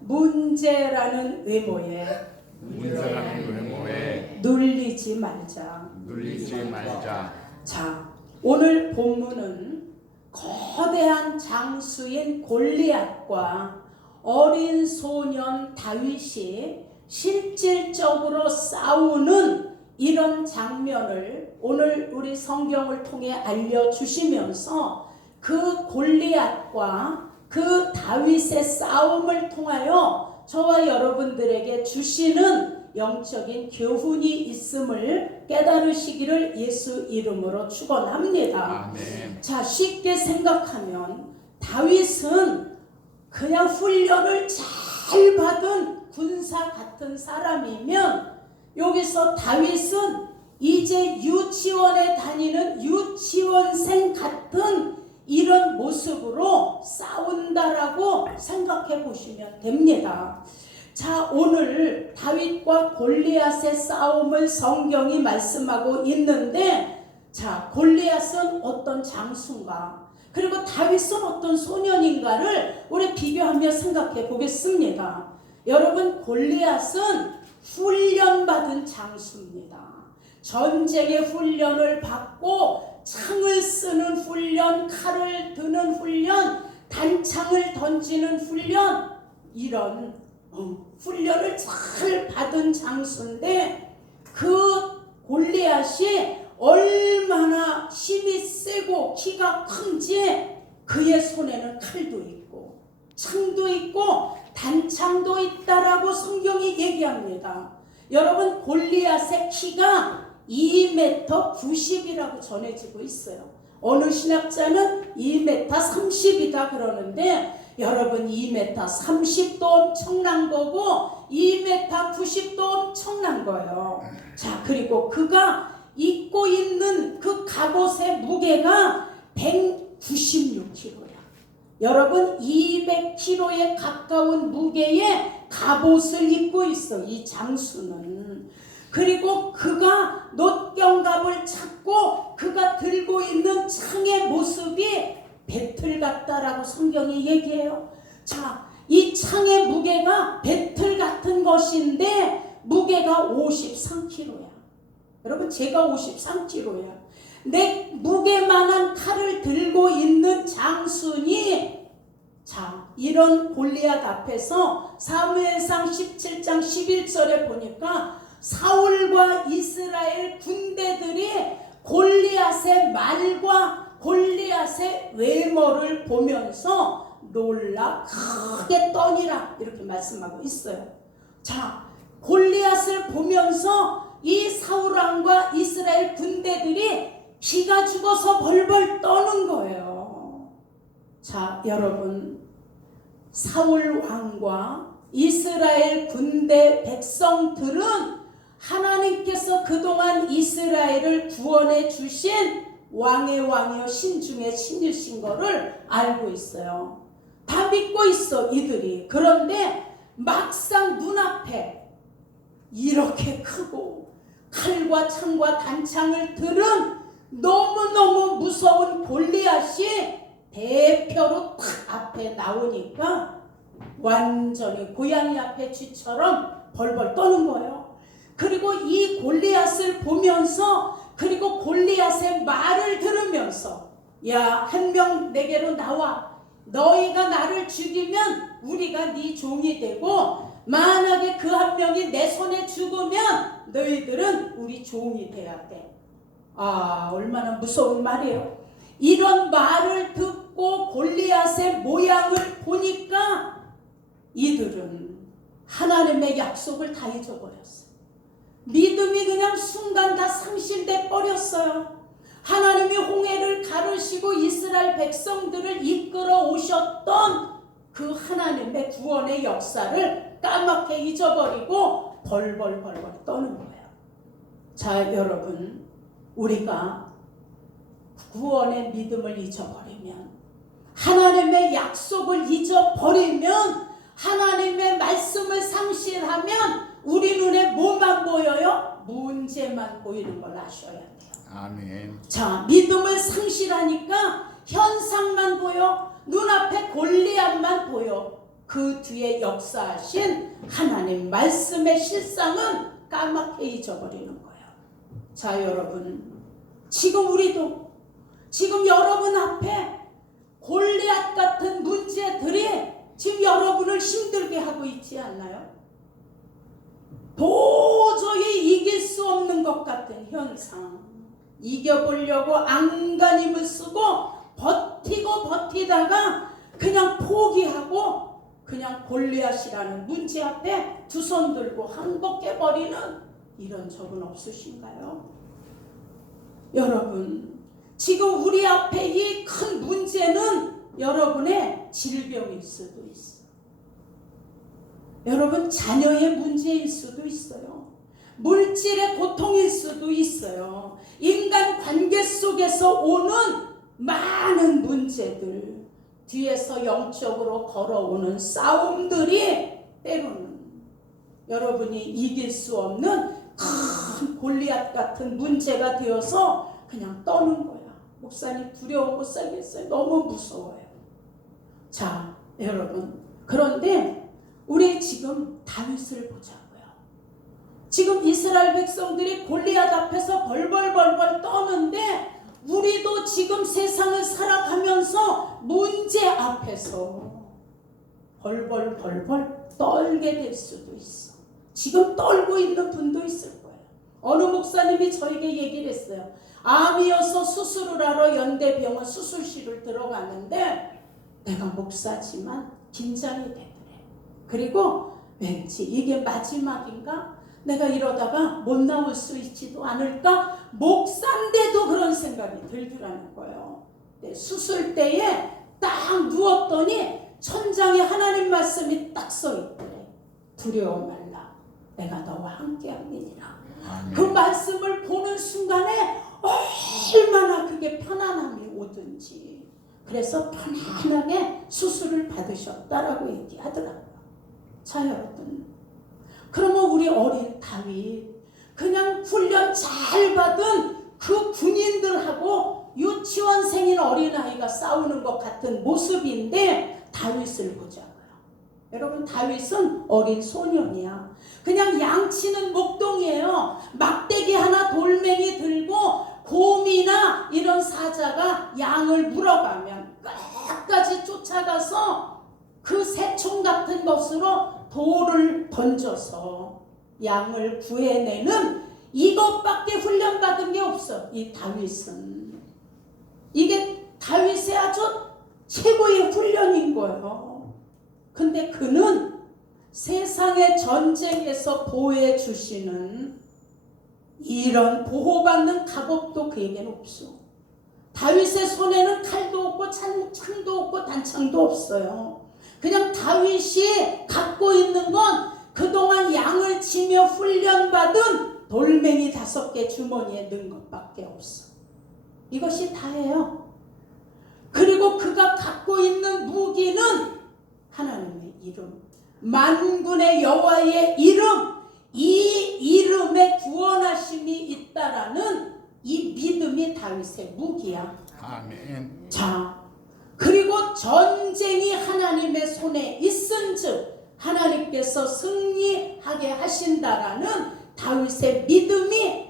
문제라는 외모에 눌리지 말자. 자, 오늘 본문은 거대한 장수인 골리앗과 어린 소년 다윗이 실질적으로 싸우는 이런 장면을 오늘 우리 성경을 통해 알려주시면서 그 골리앗과 그 다윗의 싸움을 통하여 저와 여러분들에게 주시는 영적인 교훈이 있음을 깨달으시기를 예수 이름으로 축원합니다. 아멘. 자, 쉽게 생각하면 다윗은 그냥 훈련을 잘 받은 군사 같은 사람이면 여기서 다윗은 이제 유치원에 다니는 유치원생 같은 이런 모습으로 싸운다라고 생각해 보시면 됩니다. 자, 오늘 다윗과 골리앗의 싸움을 성경이 말씀하고 있는데, 자, 골리앗은 어떤 장수인가, 그리고 다윗은 어떤 소년인가를 우리 비교하며 생각해 보겠습니다. 여러분, 골리앗은 훈련받은 장수입니다. 전쟁의 훈련을 받고 창을 쓰는 훈련, 칼을 드는 훈련, 단창을 던지는 훈련, 이런 훈련을 잘 받은 장수인데, 그 골리앗이 얼마나 힘이 세고 키가 큰지 그의 손에는 칼도 있고 창도 있고 단창도 있다라고 성경이 얘기합니다. 여러분, 골리앗의 키가 2m 90이라고 전해지고 있어요. 어느 신학자는 2m 30이다 그러는데, 여러분 2m 30도 엄청난 거고 2m 90도 엄청난 거예요. 자, 그리고 그가 입고 있는 그 갑옷의 무게가 196kg야. 여러분, 200kg에 가까운 무게의 갑옷을 입고 있어, 이 장수는. 그리고 그가 놋경갑을 찾고 그가 들고 있는 창의 모습이 배틀 같다라고 성경이 얘기해요. 자, 이 창의 무게가 배틀 같은 것인데 무게가 53kg야. 여러분, 제가 53kg야. 내 무게만한 칼을 들고 있는 장수니, 자, 이런 골리앗 앞에서 사무엘상 17장 11절에 보니까 사울과 이스라엘 군대들이 골리앗의 말과 골리앗의 외모를 보면서 놀라 크게 떠니라, 이렇게 말씀하고 있어요. 자, 골리앗을 보면서 이 사울왕과 이스라엘 군대들이 기가 죽어서 벌벌 떠는 거예요. 자, 여러분, 사울왕과 이스라엘 군대 백성들은 하나님께서 그동안 이스라엘을 구원해 주신 왕의 왕이요 신 중에 신이신 거를 알고 있어요. 다 믿고 있어, 이들이. 그런데 막상 눈앞에 이렇게 크고 칼과 창과 단창을 들은 너무너무 무서운 골리앗이 대표로 탁 앞에 나오니까 완전히 고양이 앞에 쥐처럼 벌벌 떠는 거예요. 그리고 이 골리앗을 보면서, 그리고 골리앗의 말을 들으면서, 야, 한 명 내게로 나와. 너희가 나를 죽이면 우리가 네 종이 되고, 만약에 그 한 명이 내 손에 죽으면 너희들은 우리 종이 돼야 돼. 아, 얼마나 무서운 말이에요. 이런 말을 듣고 골리앗의 모양을 보니까 이들은 하나님의 약속을 다 잊어버렸어요. 믿음이 그냥 순간 다 상실돼 버렸어요. 하나님이 홍해를 가르시고 이스라엘 백성들을 이끌어 오셨던 그 하나님의 구원의 역사를 까맣게 잊어버리고 벌벌 떠는 거예요. 자, 여러분, 우리가 구원의 믿음을 잊어버리면, 하나님의 약속을 잊어버리면, 하나님의 말씀을 상실하면 우리 눈에 뭐만 보여요? 문제만 보이는 걸 아셔야 돼요. 아멘. 자, 믿음을 상실하니까 현상만 보여. 눈앞에 골리앗만 보여. 그 뒤에 역사하신 하나님 말씀의 실상은 까맣게 잊어버리는 거예요. 자, 여러분, 지금 우리도 지금 여러분 앞에 골리앗 같은 문제들이 지금 여러분을 힘들게 하고 있지 않나요? 도저히 이길 수 없는 것 같은 현상, 이겨보려고 안간힘을 쓰고 버티다가 그냥 포기하고 그냥 골리앗이라는 문제 앞에 두 손 들고 항복해버리는 이런 적은 없으신가요? 여러분, 지금 우리 앞에 이 큰 문제는 여러분의 질병일 수도 있어요. 여러분, 자녀의 문제일 수도 있어요. 물질의 고통일 수도 있어요. 인간 관계 속에서 오는 많은 문제들, 뒤에서 영적으로 걸어오는 싸움들이 때로는 여러분이 이길 수 없는 큰 골리앗 같은 문제가 되어서 그냥 떠는 거야. 목사님 두려워 못 살겠어요. 너무 무서워요. 자, 여러분, 그런데 우리 지금 다윗을 보자고요. 지금 이스라엘 백성들이 골리앗 앞에서 벌벌벌벌 떠는데 우리도 지금 세상을 살아가면서 문제 앞에서 벌벌벌벌 떨게 될 수도 있어. 지금 떨고 있는 분도 있을 거예요. 어느 목사님이 저에게 얘기를 했어요. 암이어서 수술을 하러 연대병원 수술실을 들어갔는데 내가 목사지만 긴장이 되더래. 그리고 왠지 이게 마지막인가? 내가 이러다가 못 나올 수 있지도 않을까? 목사인데도 그런 생각이 들더라는 거예요. 수술 때에 딱 누웠더니 천장에 하나님 말씀이 딱 써 있더래. 두려워 말라. 내가 너와 함께 함이니라. 그 말씀을 보는 순간에 얼마나 그게 편안함이 오든지. 그래서 편안하게 수술을 받으셨다라고 얘기하더라고요. 자, 여러분, 그러면 우리 어린 다윗, 그냥 훈련 잘 받은 그 군인들하고 유치원생인 어린아이가 싸우는 것 같은 모습인데 다윗을 보자고요. 여러분, 다윗은 어린 소년이야. 그냥 양치는 목동이에요. 막대기 하나 돌멩이 들고 곰이나 이런 사자가 양을 물어가면 끝까지 쫓아가서 그 새총 같은 것으로 돌을 던져서 양을 구해내는 이것밖에 훈련받은 게 없어. 이 다윗은. 이게 다윗의 아주 최고의 훈련인 거예요. 근데 그는 세상의 전쟁에서 보호해 주시는 이런 보호받는 갑옷도 그에게는 없어. 다윗의 손에는 칼도 없고 창도 없고 단창도 없어요. 그냥 다윗이 갖고 있는 건 그동안 양을 치며 훈련받은 돌멩이 5개 주머니에 넣은 것밖에 없어. 이것이 다예요. 그리고 그가 갖고 있는 무기는 하나님의 이름, 만군의 여호와의 이름, 이 이름에 구원하심이 있다라는 이 믿음이 다윗의 무기야. 아멘. 자, 그리고 전쟁이 하나님의 손에 있은즉 하나님께서 승리하게 하신다라는 다윗의 믿음이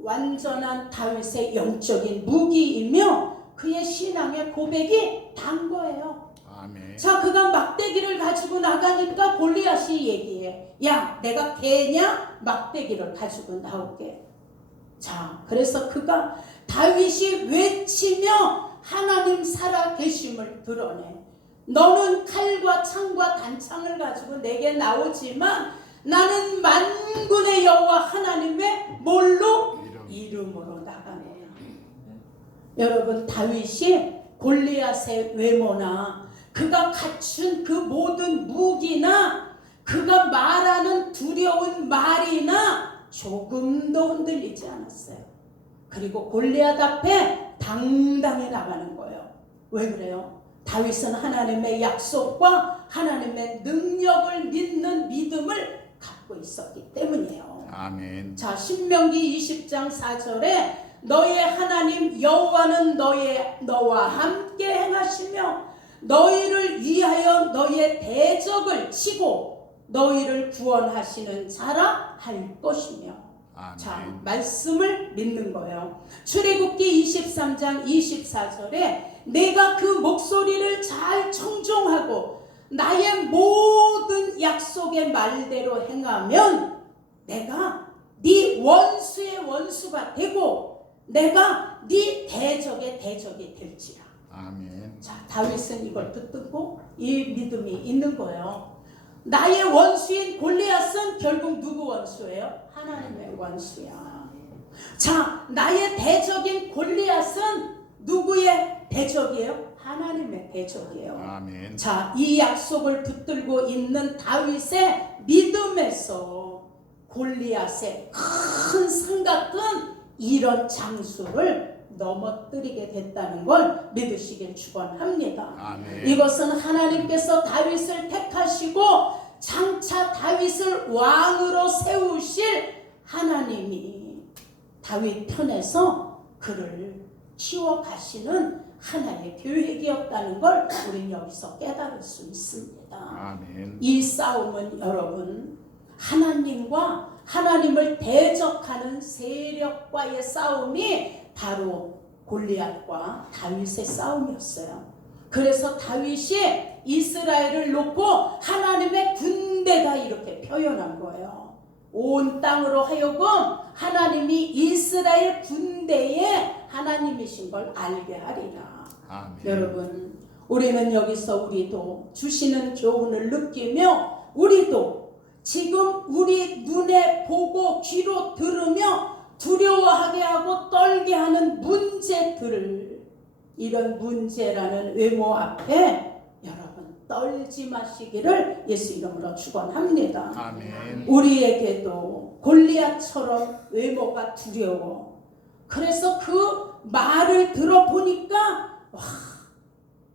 완전한 다윗의 영적인 무기이며 그의 신앙의 고백이 단 거예요. 아멘. 자, 그가 막대기를 가지고 나가니까 골리앗이 얘기해. 야, 내가 개냐? 막대기를 가지고 나올게. 자, 그래서 그가 다윗이 외치며 하나님 살아계심을 드러내. 너는 칼과 창과 단창을 가지고 내게 나오지만 나는 만군의 여호와 하나님의 뭘로? 이름으로 나가네. 여러분, 다윗이 골리앗의 외모나 그가 갖춘 그 모든 무기나 그가 말하는 두려운 말이나 조금도 흔들리지 않았어요. 그리고 골리앗 앞에 당당히 나가는 거예요. 왜 그래요? 다윗은 하나님의 약속과 하나님의 능력을 믿는 믿음을 갖고 있었기 때문이에요. 아멘. 자, 신명기 20장 4절에 너의 하나님 여호와는 너와 함께 행하시며 너희를 위하여 너희의 대적을 치고 너희를 구원하시는 자라 할 것이며. 아멘. 자, 말씀을 믿는 거예요. 출애굽기 23장 24절에 내가 그 목소리를 잘 청종하고 나의 모든 약속의 말대로 행하면 내가 네 원수의 원수가 되고 내가 네 대적의 대적이 될지라. 아멘. 자, 다윗은 이걸 듣고 이 믿음이 있는 거예요. 나의 원수인 골리앗은 결국 누구 원수예요? 하나님의 원수야. 자, 나의 대적인 골리앗은 누구의 대적이에요? 하나님의 대적이에요. 아멘. 자, 이 약속을 붙들고 있는 다윗의 믿음에서 골리앗의 큰 산 같은 이런 장수를 넘어뜨리게 됐다는 걸 믿으시길 축원합니다. 아멘. 이것은 하나님께서 다윗을 택하시고 장차 다윗을 왕으로 세우실 하나님이 다윗 편에서 그를 키워가시는 하나의 계획이었다는 걸 우리는 여기서 깨달을 수 있습니다. 아멘. 이 싸움은 여러분 하나님과 하나님을 대적하는 세력과의 싸움이 바로 골리앗과 다윗의 싸움이었어요. 그래서 다윗이 이스라엘을 놓고 하나님의 군대가 이렇게 표현한 거예요. 온 땅으로 하여금 하나님이 이스라엘 군대의 하나님이신 걸 알게 하리라. 아멘. 여러분, 우리는 여기서 우리도 주시는 교훈을 느끼며 우리도 지금 우리 눈에 보고 귀로 들으며 두려워하게 하고 떨게 하는 문제들을, 이런 문제라는 외모 앞에 여러분 떨지 마시기를 예수 이름으로 축원합니다. 아멘. 우리에게도 골리앗처럼 외모가 두려워. 그래서 그 말을 들어보니까 와,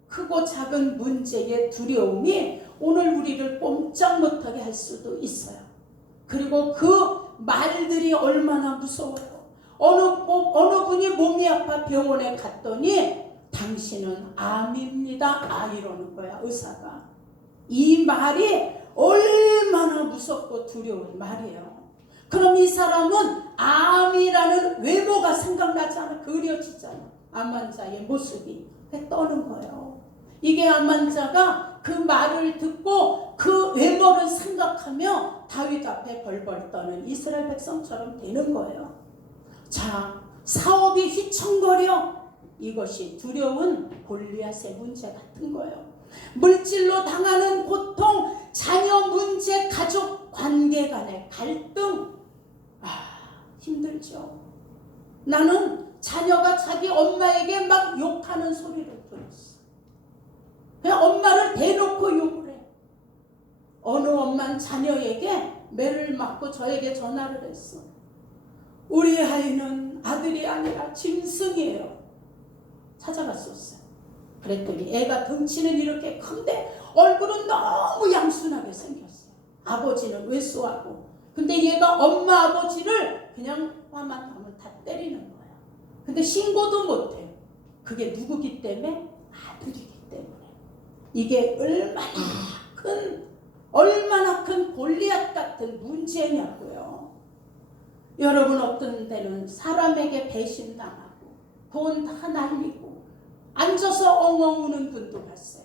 크고 작은 문제의 두려움이 오늘 우리를 꼼짝 못하게 할 수도 있어요. 그리고 그 말들이 얼마나 무서워요. 어느 분이 몸이 아파 병원에 갔더니 당신은 암입니다. 이러는 거야, 의사가. 이 말이 얼마나 무섭고 두려운 말이에요. 그럼 이 사람은 암이라는 외모가 생각나지 않아? 그려지잖아. 암 환자의 모습이. 떠는 거예요. 이게 암 환자가 그 말을 듣고 그 외모를 생각하며 다윗 앞에 벌벌 떠는 이스라엘 백성처럼 되는 거예요. 자, 사업이 휘청거려. 이것이 두려운 골리앗의 문제 같은 거예요. 물질로 당하는 고통, 자녀 문제, 가족 관계 간의 갈등. 힘들죠. 나는 자녀가 자기 엄마에게 막 욕하는 소리를 들었어. 그냥 엄마를 대놓고 욕을 해. 어느 엄마는 자녀에게 매를 맞고 저에게 전화를 했어. 우리 아이는 아들이 아니라 짐승이에요. 찾아갔었어요. 그랬더니 애가 덩치는 이렇게 큰데 얼굴은 너무 양순하게 생겼어요. 아버지는 왜소하고. 근데 얘가 엄마 아버지를 그냥 화만 나면 다 때리는 거야. 근데 신고도 못해. 그게 누구기 때문에? 아들이기 때문에. 이게 얼마나 큰 골리앗 같은 문제냐고요. 여러분, 어떤 때는 사람에게 배신당하고 돈 다 날리고 앉아서 엉엉 우는 분도 봤어요.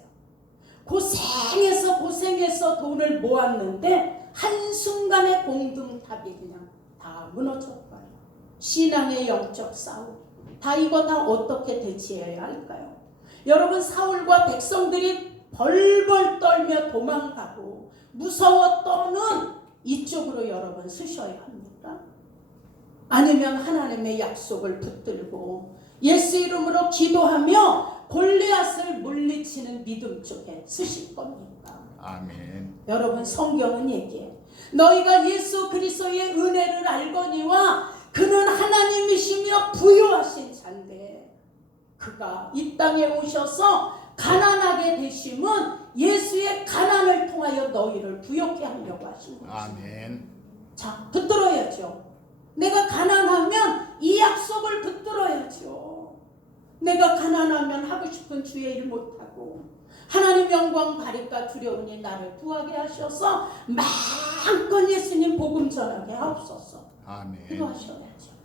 고생해서 돈을 모았는데 한순간에 공동탑이 그냥 다 무너졌어요. 신앙의 영적 싸움. 이거 다 어떻게 대처해야 할까요? 여러분, 사울과 백성들이 벌벌 떨며 도망가고 무서워 떠는 이쪽으로 여러분 서셔야 합니까? 아니면 하나님의 약속을 붙들고 예수 이름으로 기도하며 골리앗을 물리치는 믿음 쪽에 서실 겁니까? 아멘. 여러분, 성경은 얘기해. 너희가 예수 그리스도의 은혜를 알거니와 그는 하나님이시며 부요하신 자인데 그가 이 땅에 오셔서 가난하게 되심은 예수의 가난을 통하여 너희를 부요케 하려고 하신 것입니다. 아멘. 자, 붙들어야죠. 내가 가난하면 이 약속을 붙들어야죠. 내가 가난하면 하고 싶은 주의 일 못하고, 하나님 영광 바릴까 두려우니 나를 구하게 하셔서 마음껏 예수님 복음 전하게 하옵소서. 아멘. 기도하셔야죠.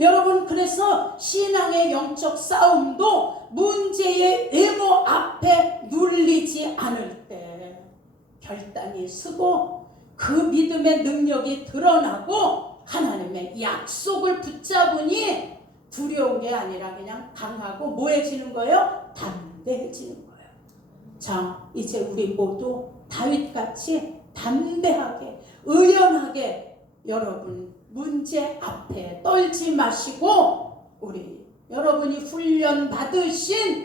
여러분, 그래서 신앙의 영적 싸움도 문제의 외모 앞에 눌리지 않을 때 결단이 서고 그 믿음의 능력이 드러나고 하나님의 약속을 붙잡으니 두려운 게 아니라 그냥 강하고 뭐해지는 거예요? 담대해지는 거예요. 자, 이제 우리 모두 다윗같이 담대하게 의연하게 여러분 문제 앞에 떨지 마시고 여러분이 훈련 받으신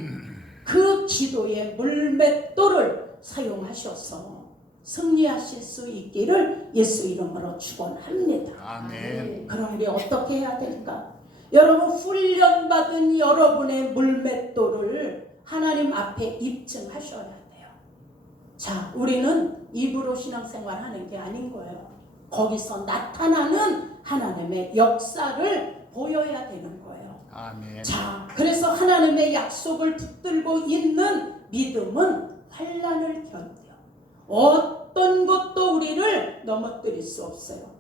그 기도의 물맷돌을 사용하셔서 승리하실 수 있기를 예수 이름으로 축원합니다. 아멘. 그럼 우리 어떻게 해야 될까? 여러분 훈련받은 여러분의 물맷돌을 하나님 앞에 입증하셔야 돼요. 자, 우리는 입으로 신앙생활하는 게 아닌 거예요. 거기서 나타나는 하나님의 역사를 보여야 되는 거예요. 아멘. 자, 그래서 하나님의 약속을 붙들고 있는 믿음은 환난을 견뎌. 어떤 것도 우리를 넘어뜨릴 수 없어요.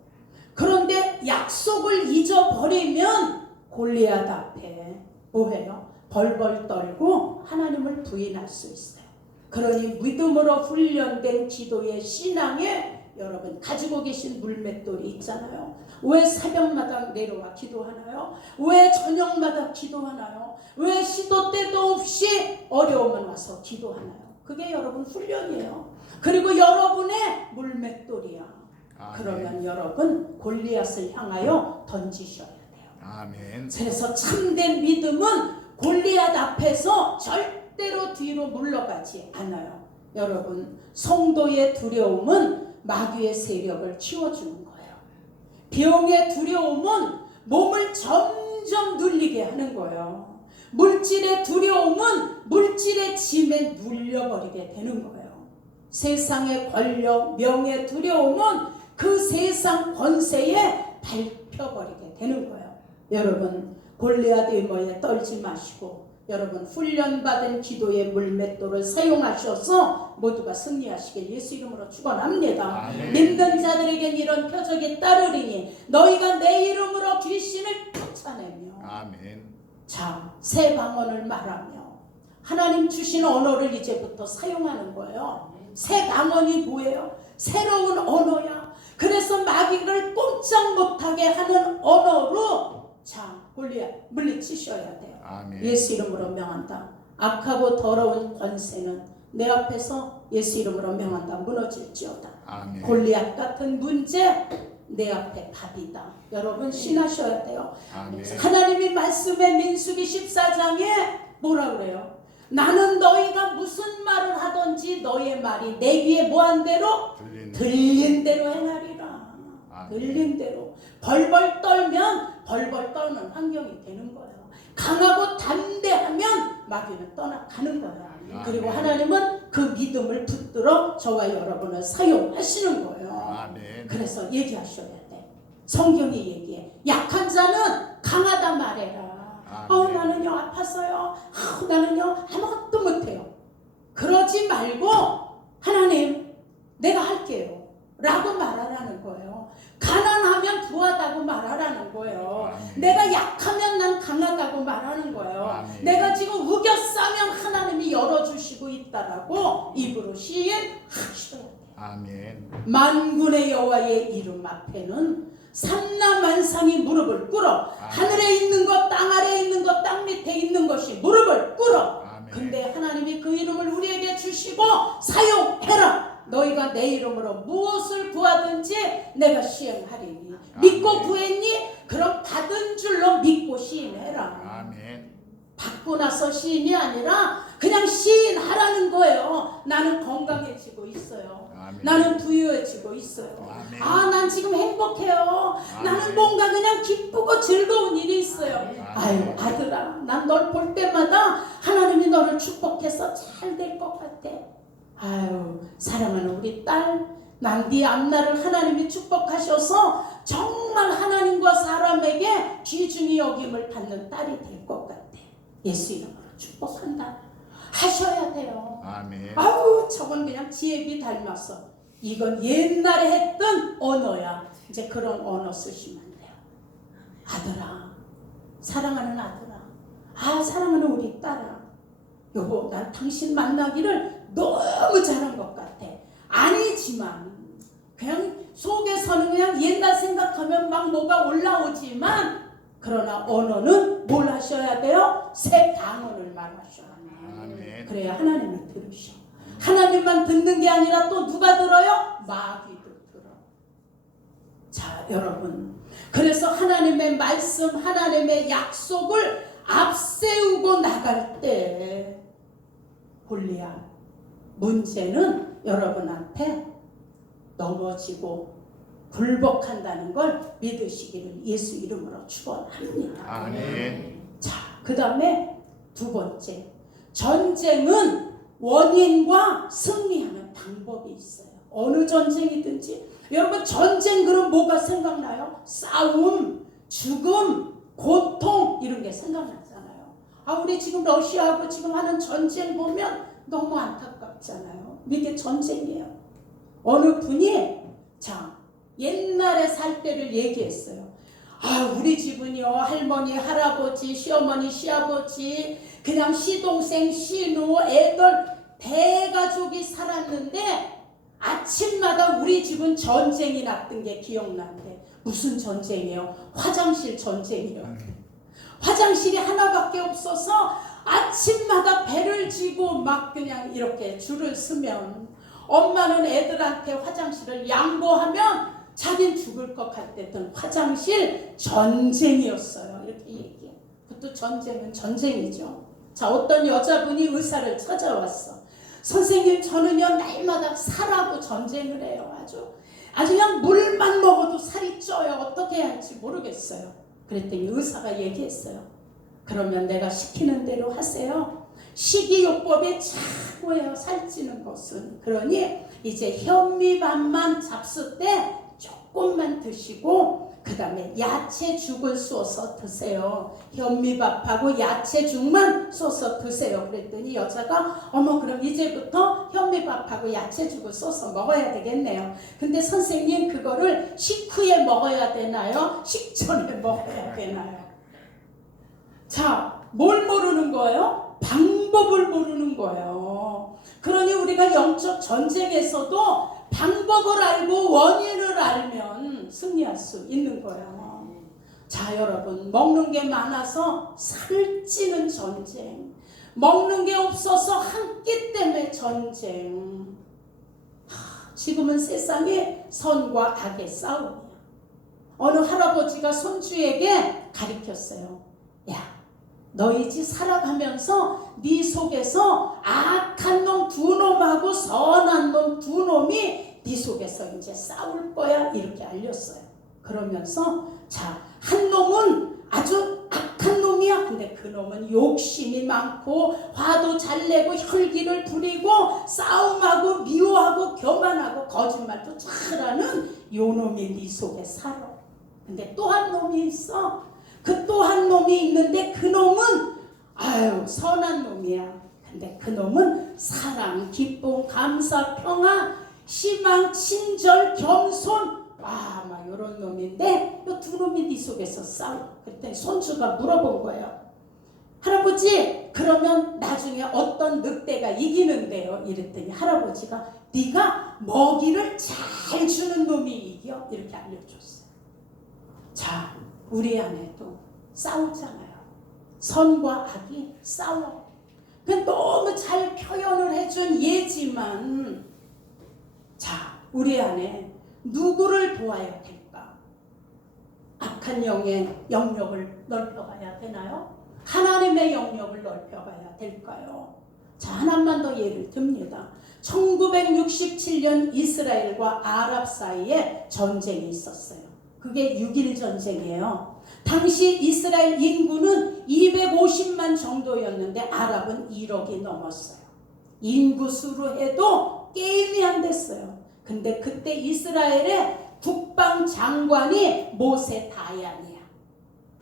그런데 약속을 잊어버리면 골리앗 앞에 뭐해요? 벌벌 떨고 하나님을 부인할 수 있어요. 그러니 믿음으로 훈련된 기도의 신앙에 여러분 가지고 계신 물맷돌이 있잖아요. 왜 새벽마다 내려와 기도하나요? 왜 저녁마다 기도하나요? 왜 시도 때도 없이 어려움만 와서 기도하나요? 그게 여러분 훈련이에요. 그리고 여러분의 물맷돌이야. 그러면 여러분 골리앗을 향하여 던지셔야 돼요. 아멘. 그래서 참된 믿음은 골리앗 앞에서 절대로 뒤로 물러가지 않아요. 여러분, 성도의 두려움은 마귀의 세력을 치워주는 거예요. 병의 두려움은 몸을 점점 눌리게 하는 거예요. 물질의 두려움은 물질의 짐에 눌려버리게 되는 거예요. 세상의 권력, 명예 두려움은 그 세상 권세에 밟혀버리게 되는 거예요. 여러분, 골리앗 의모에 떨지 마시고 여러분 훈련받은 기도의 물맷돌을 사용하셔서 모두가 승리하시길 예수 이름으로 축원합니다. 아멘. 믿는 자들에겐 이런 표적이 따르리니 너희가 내 이름으로 귀신을 쫓아내며 아멘. 자, 새 방언을 말하며 하나님 주신 언어를 이제부터 사용하는 거예요. 새 방언이 뭐예요? 새로운 언어야. 그래서 마귀를 꼼짝 못하게 하는 언어로 자, 골리앗 물리치셔야 돼요. 아멘. 예수 이름으로 명한다. 악하고 더러운 권세는 내 앞에서 예수 이름으로 명한다. 무너질지어다. 아멘. 골리앗 같은 문제 내 앞에 답이다. 여러분 신하셔야 돼요. 아멘. 하나님이 말씀에 민수기 14장에 뭐라 그래요? 나는 너희가 무슨 말을 하든지 너희의 말이 내 귀에 뭐한 대로 들린 대로 행하리라. 들린 대로. 벌벌 떨면 벌벌 떠는 환경이 되는 거예요. 강하고 담대하면 마귀는 떠나가는 거예요. 그리고 하나님은 그 믿음을 붙들어 저와 여러분을 사용하시는 거예요. 아멘. 그래서 얘기하셔야 돼. 성경이 얘기해. 약한 자는 강하다 말해라. 나는요 아팠어요. 나는요 아무것도 못해요. 그러지 말고 하나님 내가 할게요 라고 말하라는 거예요. 가난하면 부하다고 말하라는 거예요. 아멘. 내가 약하면 난 강하다고 말하는 거예요. 아멘. 내가 지금 우겨 싸면 하나님이 열어주시고 있다라고 입으로 시인하셔야 돼요. 아멘. 만군의 여호와의 이름 앞에는 삼라만상이 무릎을 꿇어. 하늘에 있는 것, 땅 아래에 있는 것, 땅 밑에 있는 것이 무릎을 꿇어. 아멘. 근데 하나님이 그 이름을 우리에게 주시고 사용해라. 너희가 내 이름으로 무엇을 구하든지 내가 시행하리니. 믿고 구했니? 그럼 받은 줄로 믿고 시인해라. 아멘. 받고 나서 시인이 아니라 그냥 시인하라는 거예요. 나는 건강해지고 있어요. 아멘. 나는 부유해지고 있어요. 아멘. 난 지금 행복해요. 나는 아멘. 뭔가 그냥 기쁘고 즐거운 일이 있어요. 아유 아들아, 난 널 볼 때마다 하나님이 너를 축복해서 잘 될 것 같아. 아유 사랑하는 우리 딸, 난 네 앞날을 하나님이 축복하셔서 정말 하나님과 사람에게 귀중히 여김을 받는 딸이 될 것 같아. 예수 이름으로 축복한다. 하셔야 돼요. 아멘. 아우 저건 그냥 지혜비 닮았어. 이건 옛날에 했던 언어야. 이제 그런 언어 쓰시면 돼요. 아들아, 사랑하는 아들아, 사랑하는 우리 딸아, 여보 난 당신 만나기를 너무 잘한 것 같아. 아니지만 그냥 속에서는 그냥 옛날 생각하면 막 뭐가 올라오지만, 그러나 언어는 뭘 하셔야 돼요? 새 방언을 말하셔야 돼요. 아멘. 그래야 하나님을 들으셔. 하나님만 듣는 게 아니라 또 누가 들어요? 마귀도 들어. 자 여러분, 그래서 하나님의 말씀, 하나님의 약속을 앞세우고 나갈 때 골리앗 문제는 여러분한테 넘어지고 굴복한다는 걸 믿으시기를 예수 이름으로 축원합니다. 아멘. 자, 그 다음에 두 번째, 전쟁은 원인과 승리하는 방법이 있어요. 어느 전쟁이든지. 여러분 전쟁 그럼 뭐가 생각나요? 싸움, 죽음, 고통 이런 게 생각나잖아요. 우리 지금 러시아하고 지금 하는 전쟁 보면 너무 안타깝잖아요. 이게 전쟁이에요. 어느 분이 옛날에 살 때를 얘기했어요. 우리 집은요, 할머니, 할아버지, 시어머니, 시아버지, 그냥 시동생, 시누, 애들 대가족이 살았는데 아침마다 우리 집은 전쟁이 났던 게 기억난대. 무슨 전쟁이에요? 화장실 전쟁이요. 화장실이 하나밖에 없어서 아침마다 배를 지고 막 그냥 이렇게 줄을 서면 엄마는 애들한테 화장실을 양보하면 자긴 죽을 것 같았던 화장실 전쟁이었어요. 이렇게 얘기해. 그것도 전쟁은 전쟁이죠. 자, 어떤 여자분이 의사를 찾아왔어. 선생님, 저는요 날마다 살하고 전쟁을 해요. 아주 그냥 물만 먹어도 살이 쪄요. 어떻게 해야 할지 모르겠어요. 그랬더니 의사가 얘기했어요. 그러면 내가 시키는 대로 하세요. 식이요법에 최고예요, 살찌는 것은. 그러니 이제 현미밥만 잡수 때 조금만 드시고 그 다음에 야채죽을 쏘서 드세요. 현미밥하고 야채죽만 쏘서 드세요. 그랬더니 여자가 어머 그럼 이제부터 현미밥하고 야채죽을 쏘서 먹어야 되겠네요. 근데 선생님 그거를 식후에 먹어야 되나요? 식전에 먹어야 되나요? 자, 뭘 모르는 거예요? 방법을 모르는 거예요. 그러니 우리가 영적 전쟁에서도 방법을 알고 원인을 알면 승리할 수 있는 거예요. 자, 여러분, 먹는 게 많아서 살찌는 전쟁, 먹는 게 없어서 한 끼 때문에 전쟁. 지금은 세상에 선과 악의 싸움이야. 어느 할아버지가 손주에게 가르쳤어요. 야, 너희 집 살아가면서 네 속에서 악한 놈 두 놈하고 선한 놈 두 놈이 네 속에서 이제 싸울 거야. 이렇게 알렸어요. 그러면서 한 놈은 아주 악한 놈이야. 근데 그 놈은 욕심이 많고 화도 잘 내고 혈기를 부리고 싸움하고 미워하고 교만하고 거짓말도 잘하는 요 놈이 네 속에 살아. 근데 또 한 놈이 있어. 그 또 한 놈이 있는데 그 놈은 선한 놈이야. 근데 그 놈은 사랑, 기쁨, 감사, 평화, 희망, 친절, 겸손 막 이런 놈인데 이 두 놈이 네 속에서 싸워. 그때 손주가 물어본 거예요. 할아버지 그러면 나중에 어떤 늑대가 이기는데요? 이랬더니 할아버지가 네가 먹이를 잘 주는 놈이 이겨. 이렇게 알려줬어요. 자, 우리 안에도 싸우잖아요. 선과 악이 싸워. 너무 잘 표현을 해준 예지만 우리 안에 누구를 도와야 될까? 악한 영의 영역을 넓혀가야 되나요? 하나님의 영역을 넓혀가야 될까요? 하나만 더 예를 듭니다. 1967년 이스라엘과 아랍 사이에 전쟁이 있었어요. 그게 6.1 전쟁이에요. 당시 이스라엘 인구는 250만 정도였는데 아랍은 1억이 넘었어요. 인구수로 해도 게임이 안 됐어요. 근데 그때 이스라엘의 국방장관이 모세 다얀이야.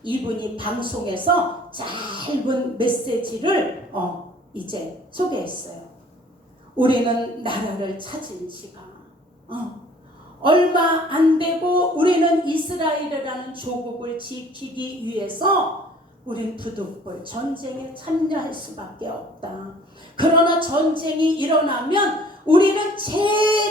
이분이 방송에서 짧은 메시지를 이제 소개했어요. 우리는 나라를 찾은 지가 얼마 안 되고 우리는 이스라엘이라는 조국을 지키기 위해서 우린 부득불 전쟁에 참여할 수밖에 없다. 그러나 전쟁이 일어나면 우리는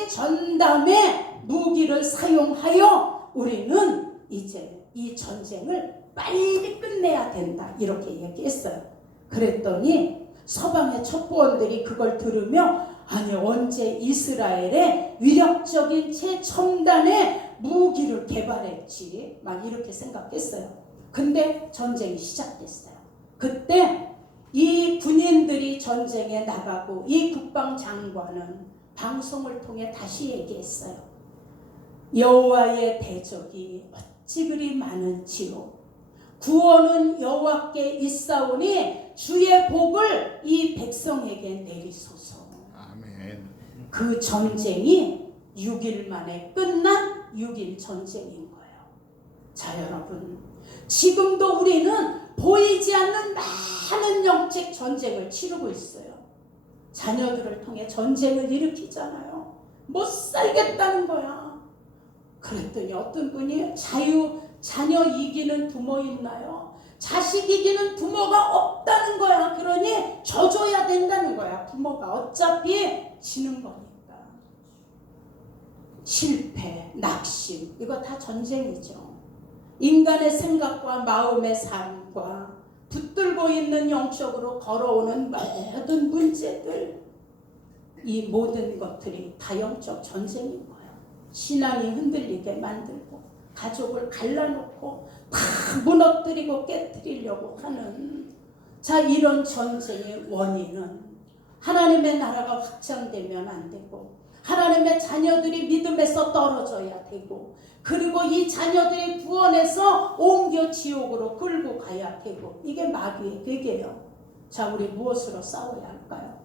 최전담의 무기를 사용하여 우리는 이제 이 전쟁을 빨리 끝내야 된다. 이렇게 얘기했어요. 그랬더니 서방의 첩보원들이 그걸 들으며 아니 언제 이스라엘의 위력적인 최첨단의 무기를 개발했지 막 이렇게 생각했어요. 근데 전쟁이 시작됐어요. 그때 이 군인들이 전쟁에 나가고 이 국방장관은 방송을 통해 다시 얘기했어요. 여호와의 대적이 어찌 그리 많은지요. 구원은 여호와께 있사오니 주의 복을 이 백성에게 내리소서. 아멘. 그 전쟁이 6일 만에 끝난 6일 전쟁인 거예요. 자 여러분, 지금도 우리는 보이지 않는 많은 영적 전쟁을 치르고 있어요. 자녀들을 통해 전쟁을 일으키잖아요. 못 살겠다는 거야. 그랬더니 어떤 분이 자녀 이기는 부모 있나요? 자식 이기는 부모가 없다는 거야. 그러니 져줘야 된다는 거야. 부모가 어차피 지는 거니까. 실패, 낙심 이거 다 전쟁이죠. 인간의 생각과 마음의 삶과 붙들고 있는 영적으로 걸어오는 모든 문제들, 이 모든 것들이 다 영적 전쟁인 거예요. 신앙이 흔들리게 만들고 가족을 갈라놓고 다 무너뜨리고 깨뜨리려고 하는, 자 이런 전쟁의 원인은 하나님의 나라가 확장되면 안 되고 하나님의 자녀들이 믿음에서 떨어져야 되고 그리고 이 자녀들이 구원해서 옮겨 지옥으로 끌고 가야 되고, 이게 마귀의 괴계예요. 자 우리 무엇으로 싸워야 할까요?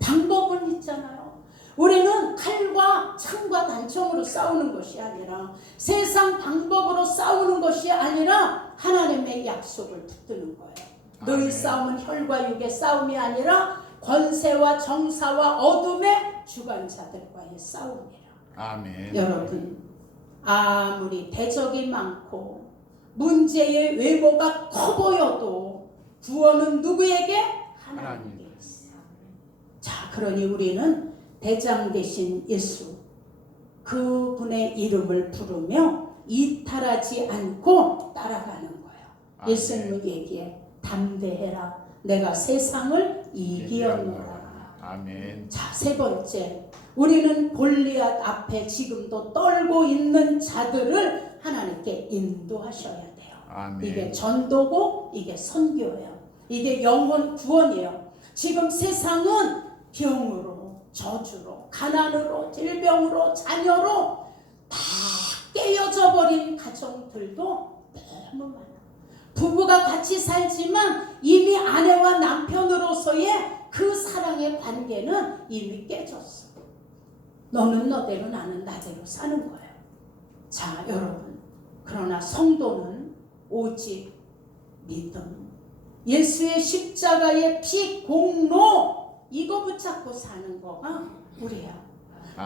방법은 있잖아요. 우리는 칼과 창과 단총으로 싸우는 것이 아니라, 세상 방법으로 싸우는 것이 아니라 하나님의 약속을 붙드는 거예요. 너희 싸움은 혈과 육의 싸움이 아니라 권세와 정사와 어둠의 주관자들과의 싸움이라. 아멘. 여러분, 아무리 대적이 많고 문제의 외모가 커 보여도 구원은 누구에게? 하나님께 있어요. 자, 그러니 우리는 대장 되신 예수, 그분의 이름을 부르며 이탈하지 않고 따라가는 거예요. 아멘. 예수님은 얘기해, 담대해라, 내가 세상을 이기었노라. 아멘. 자, 세 번째, 우리는 골리앗 앞에 지금도 떨고 있는 자들을 하나님께 인도하셔야 돼요. 아멘. 이게 전도고 이게 선교예요. 이게 영혼 구원이에요. 지금 세상은 병으로, 저주로, 가난으로, 질병으로, 자녀로 다 깨어져 버린 가정들도 너무 많아요. 부부가 같이 살지만 이미 아내와 남편으로서의 그 사랑의 관계는 이미 깨졌어. 너는 너대로 나는 나대로 사는 거예요. 자 여러분, 그러나 성도는 오직 믿음, 예수의 십자가의 피 공로, 이거 붙잡고 사는 거가 우리야.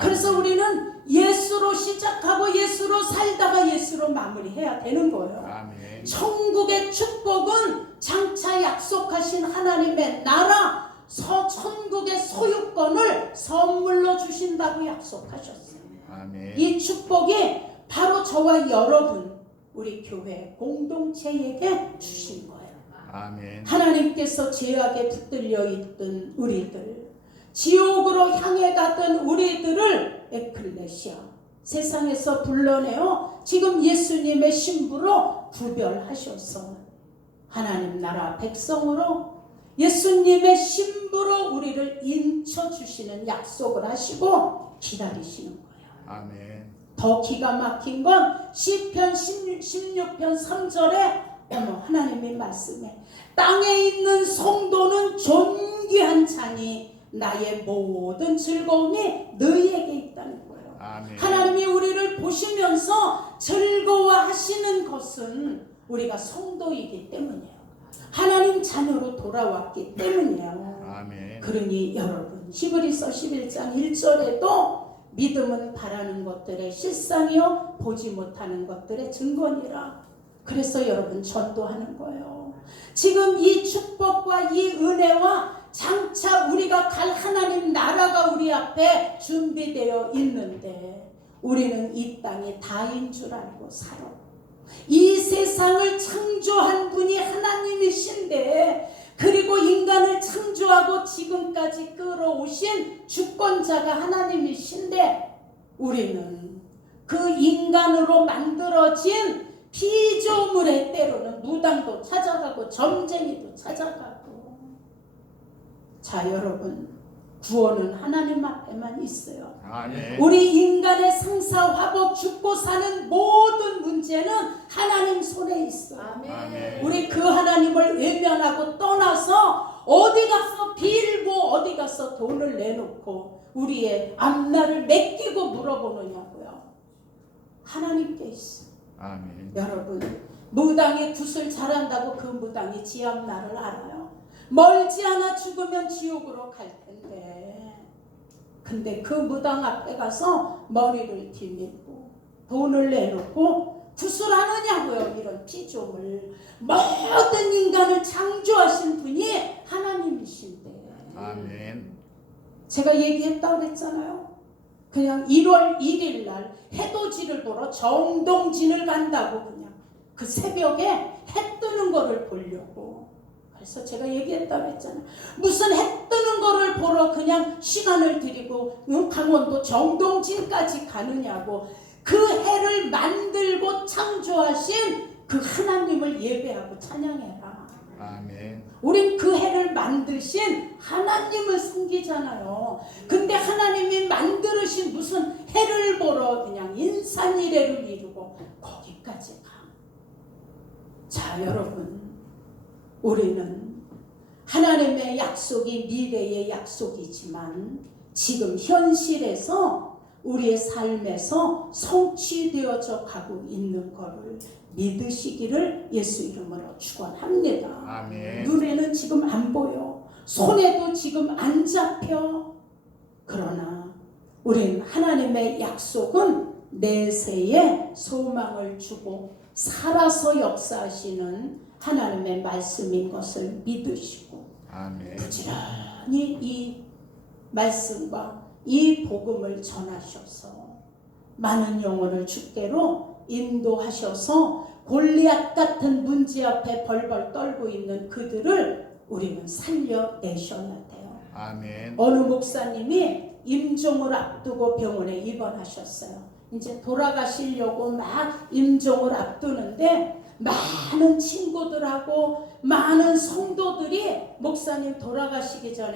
그래서 우리는 예수로 시작하고 예수로 살다가 예수로 마무리해야 되는 거예요. 아멘. 천국의 축복은 장차 약속하신 하나님의 나라, 천국의 소유권을 선물로 주신다고 약속하셨어요. 아멘. 이 축복이 바로 저와 여러분, 우리 교회 공동체에게 주신 거예요. 아멘. 하나님께서 죄악에 붙들려 있던 우리들, 지옥으로 향해 갔던 우리들을 에클레시아, 세상에서 불러내어 지금 예수님의 신부로 구별하셔서 하나님 나라 백성으로 예수님의 신부로 우리를 인쳐주시는 약속을 하시고 기다리시는 거예요. 아멘. 더 기가 막힌 건 시편 16편 3절에 하나님이 말씀해, 땅에 있는 성도는 존귀한 자니 나의 모든 즐거움이 너희에게 있다는 거예요. 아멘. 하나님이 우리를 보시면서 즐거워하시는 것은 우리가 성도이기 때문이에요. 하나님 자녀로 돌아왔기 때문이에요. 아멘. 그러니 여러분 히브리서 11장 1절에도 믿음은 바라는 것들의 실상이요 보지 못하는 것들의 증거니라. 그래서 여러분 전도하는 거예요. 지금 이 축복과 이 은혜와 장차 우리가 갈 하나님 나라가 우리 앞에 준비되어 있는데 우리는 이 땅이 다인 줄 알고 살아. 이 세상을 창조한 분이 하나님이신데 그리고 인간을 창조하고 지금까지 끌어오신 주권자가 하나님이신데 우리는 그 인간으로 만들어진 피조물의 때로는 무당도 찾아가고 점쟁이도 찾아가고. 자 여러분 구원은 하나님 앞에만 있어요. 아멘. 우리 인간의 상사화복 죽고 사는 모든 문제는 하나님 손에 있어요. 아멘. 우리 그 하나님을 외면하고 떠나서 어디 가서 빌고 어디 가서 돈을 내놓고 우리의 앞날을 맡기고 물어보느냐고요. 하나님께 있어요. 아멘. 여러분 무당이 굿을 잘한다고 그 무당이 지 앞날을 알아요. 멀지 않아 죽으면 지옥으로 갈 텐데 근데 그 무당 앞에 가서 머리를 뒤밀고 돈을 내놓고 굿을 하느냐고요. 이런 피조물 모든 인간을 창조하신 분이 하나님이신데 아멘. 제가 얘기했다고 그랬잖아요. 그냥 1월 1일 날 해돋이를 보러 정동진을 간다고 그냥 그 새벽에 해 뜨는 거를 보려고. 그래서 제가 얘기했다고 했잖아요. 무슨 해 뜨는 거를 보러 그냥 시간을 들이고 강원도 정동진까지 가느냐고. 그 해를 만들고 창조하신 그 하나님을 예배하고 찬양해라. 아멘. 우린 그 해를 만드신 하나님을 섬기잖아요. 근데 하나님이 만들으신 무슨 해를 보러 그냥 인산이래를 이루고 거기까지 가. 자 여러분 우리는 하나님의 약속이 미래의 약속이지만 지금 현실에서 우리의 삶에서 성취되어져 가고 있는 것을 믿으시기를 예수 이름으로 축원합니다. 아멘. 눈에는 지금 안 보여. 손에도 지금 안 잡혀. 그러나 우린 하나님의 약속은 내세에 소망을 주고 살아서 역사하시는 하나님의 말씀인 것을 믿으시고 아멘. 부지런히 이 말씀과 이 복음을 전하셔서 많은 영혼을 주께로 인도하셔서 골리앗 같은 문제 앞에 벌벌 떨고 있는 그들을 우리는 살려내셔야 돼요. 아멘. 어느 목사님이 임종을 앞두고 병원에 입원하셨어요. 이제 돌아가시려고 막 임종을 앞두는데 많은 친구들하고 많은 성도들이 목사님 돌아가시기 전에